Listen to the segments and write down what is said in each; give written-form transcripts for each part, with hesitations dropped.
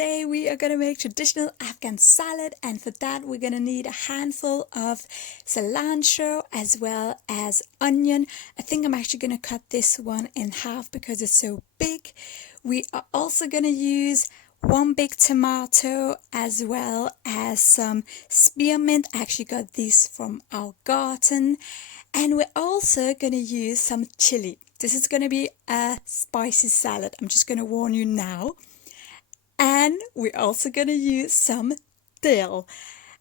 Today we are going to make traditional Afghan salad, and for that we're going to need a handful of cilantro as well as onion. I think I'm actually going to cut this one in half because it's so big. We are also going to use one big tomato as well as some spearmint. I actually got these from our garden. And we're also going to use some chili. This is going to be a spicy salad. I'm just going to warn you now. And we're also going to use some dill.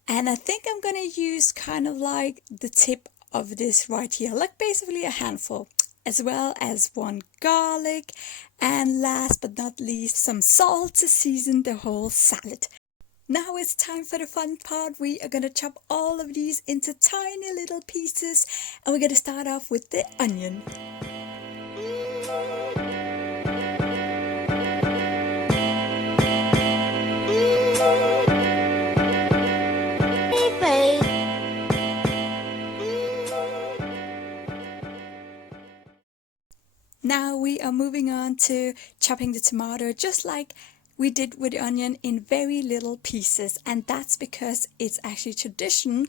And I think I'm going to use kind of like the tip of this right here, like basically a handful, as well as one garlic. And last but not least, some salt to season the whole salad. Now it's time for the fun part. We are going to chop all of these into tiny little pieces. And we're going to start off with the onion. Now we are moving on to chopping the tomato just like we did with the onion in very little pieces, and that's because it's actually tradition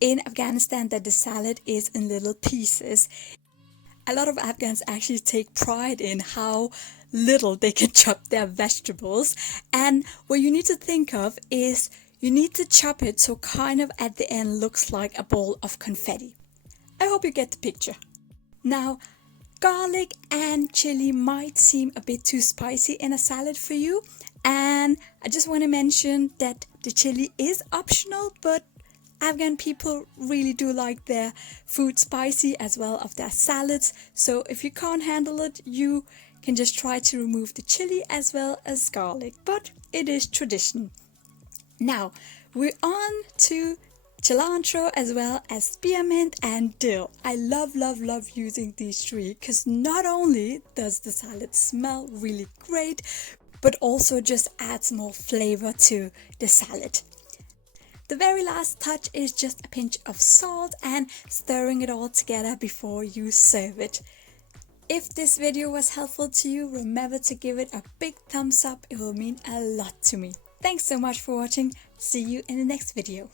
in Afghanistan that the salad is in little pieces. A lot of Afghans actually take pride in how little they can chop their vegetables, and what you need to think of is you need to chop it so kind of at the end looks like a ball of confetti. I hope you get the picture. Now, garlic and chili might seem a bit too spicy in a salad for you, and I just want to mention that the chili is optional, but Afghan people really do like their food spicy as well of their salads, so if you can't handle it, you can just try to remove the chili as well as garlic, but it is tradition. Now we're on to cilantro as well as spearmint and dill. I love using these three because not only does the salad smell really great, but also just adds more flavor to the salad. The very last touch is just a pinch of salt and stirring it all together before you serve it. If this video was helpful to you, remember to give it a big thumbs up. It will mean a lot to me. Thanks so much for watching. See you in the next video.